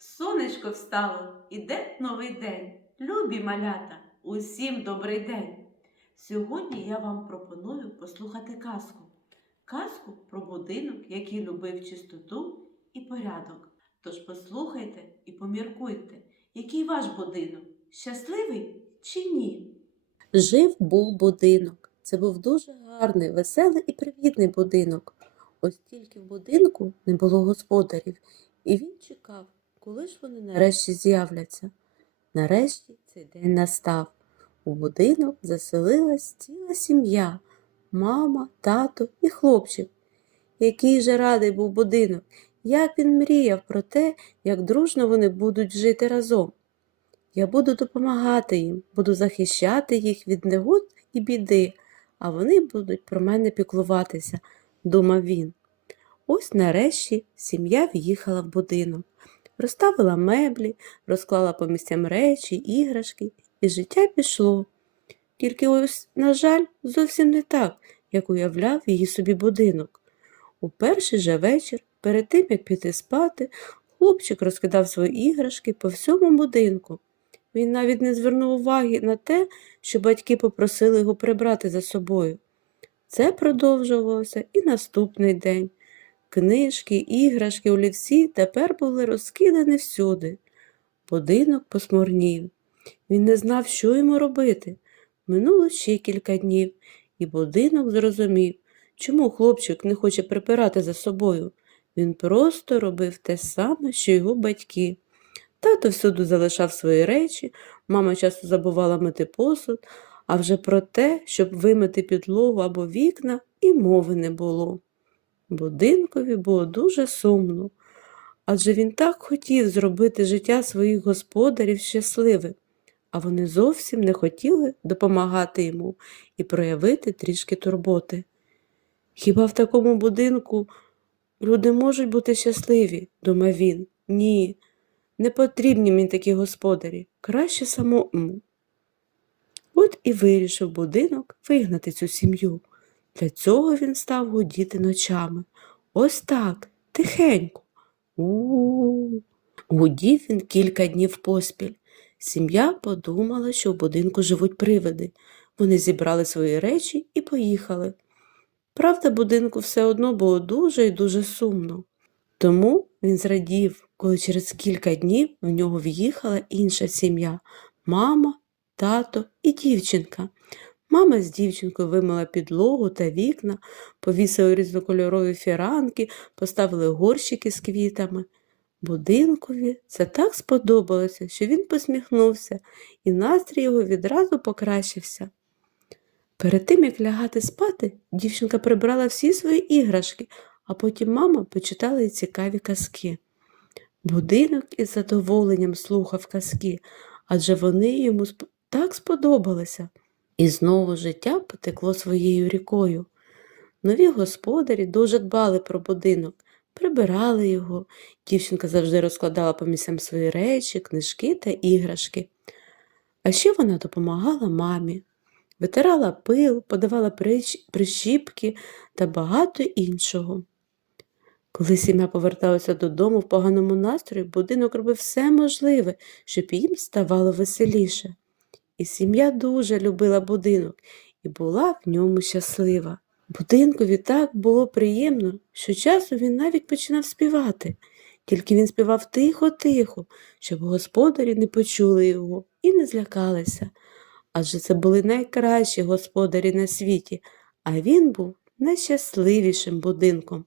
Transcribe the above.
Сонечко встало, іде новий день. Любі малята, усім добрий день. Сьогодні я вам пропоную послухати казку. Казку про будинок, який любив чистоту і порядок. Тож послухайте і поміркуйте, який ваш будинок? Щасливий чи ні? Жив був будинок. Це був дуже гарний, веселий і привітний будинок. Ось тільки в будинку не було господарів, і він чекав, коли ж вони нарешті з'являться. Нарешті цей день настав. У будинок заселилась ціла сім'я мама, тато і хлопчик. Який же радий був будинок, як він мріяв про те, як дружно вони будуть жити разом. Я буду допомагати їм, буду захищати їх від негод і біди, а вони будуть про мене піклуватися, думав він. Ось нарешті сім'я в'їхала в будинок, розставила меблі, розклала по місцям речі, іграшки, і життя пішло. Тільки ось, на жаль, зовсім не так, як уявляв її собі будинок. У перший же вечір, перед тим як піти спати, хлопчик розкидав свої іграшки по всьому будинку. Він навіть не звернув уваги на те, що батьки попросили його прибрати за собою. Це продовжувалося і наступний день. Книжки, іграшки, олівці тепер були розкидані всюди. Будинок посмурнів. Він не знав, що йому робити. Минуло ще кілька днів, і будинок зрозумів, чому хлопчик не хоче прибирати за собою. Він просто робив те саме, що його батьки. Тато всюди залишав свої речі, мама часто забувала мити посуд, а вже про те, щоб вимити підлогу або вікна, і мови не було. Будинкові було дуже сумно, адже він так хотів зробити життя своїх господарів щасливим, а вони зовсім не хотіли допомагати йому і проявити трішки турботи. Хіба в такому будинку люди можуть бути щасливі? думав він. Ні. Не потрібні мені такі господарі, краще самому. От і вирішив будинок вигнати цю сім'ю. Для цього він став гудіти ночами. Ось так, тихенько. У-у-у. Гудів він кілька днів поспіль. Сім'я подумала, що в будинку живуть привиди. Вони зібрали свої речі і поїхали. Правда, будинку все одно було дуже і дуже сумно. Тому він зрадів, коли через кілька днів в нього в'їхала інша сім'я мама, тато і дівчинка. Мама з дівчинкою вимила підлогу та вікна, повісили різнокольорові фіранки, поставили горщики з квітами. Будинкові це так сподобалося, що він посміхнувся, і настрій його відразу покращився. Перед тим, як лягати спати, дівчинка прибрала всі свої іграшки, а потім мама почитала їй цікаві казки. Будинок із задоволенням слухав казки, адже вони йому так сподобалися. І знову життя потекло своєю рікою. Нові господарі дуже дбали про будинок, прибирали його. Дівчинка завжди розкладала по місцям свої речі, книжки та іграшки. А ще вона допомагала мамі, витирала пил, подавала прищ- прищіпки та багато іншого. Коли сім'я поверталася додому в поганому настрої, будинок робив все можливе, щоб їм ставало веселіше. І сім'я дуже любила будинок і була в ньому щаслива. Будинкові так було приємно, що часу він навіть починав співати, тільки він співав тихо-тихо, щоб господарі не почули його і не злякалися. Адже це були найкращі господарі на світі, а він був найщасливішим будинком.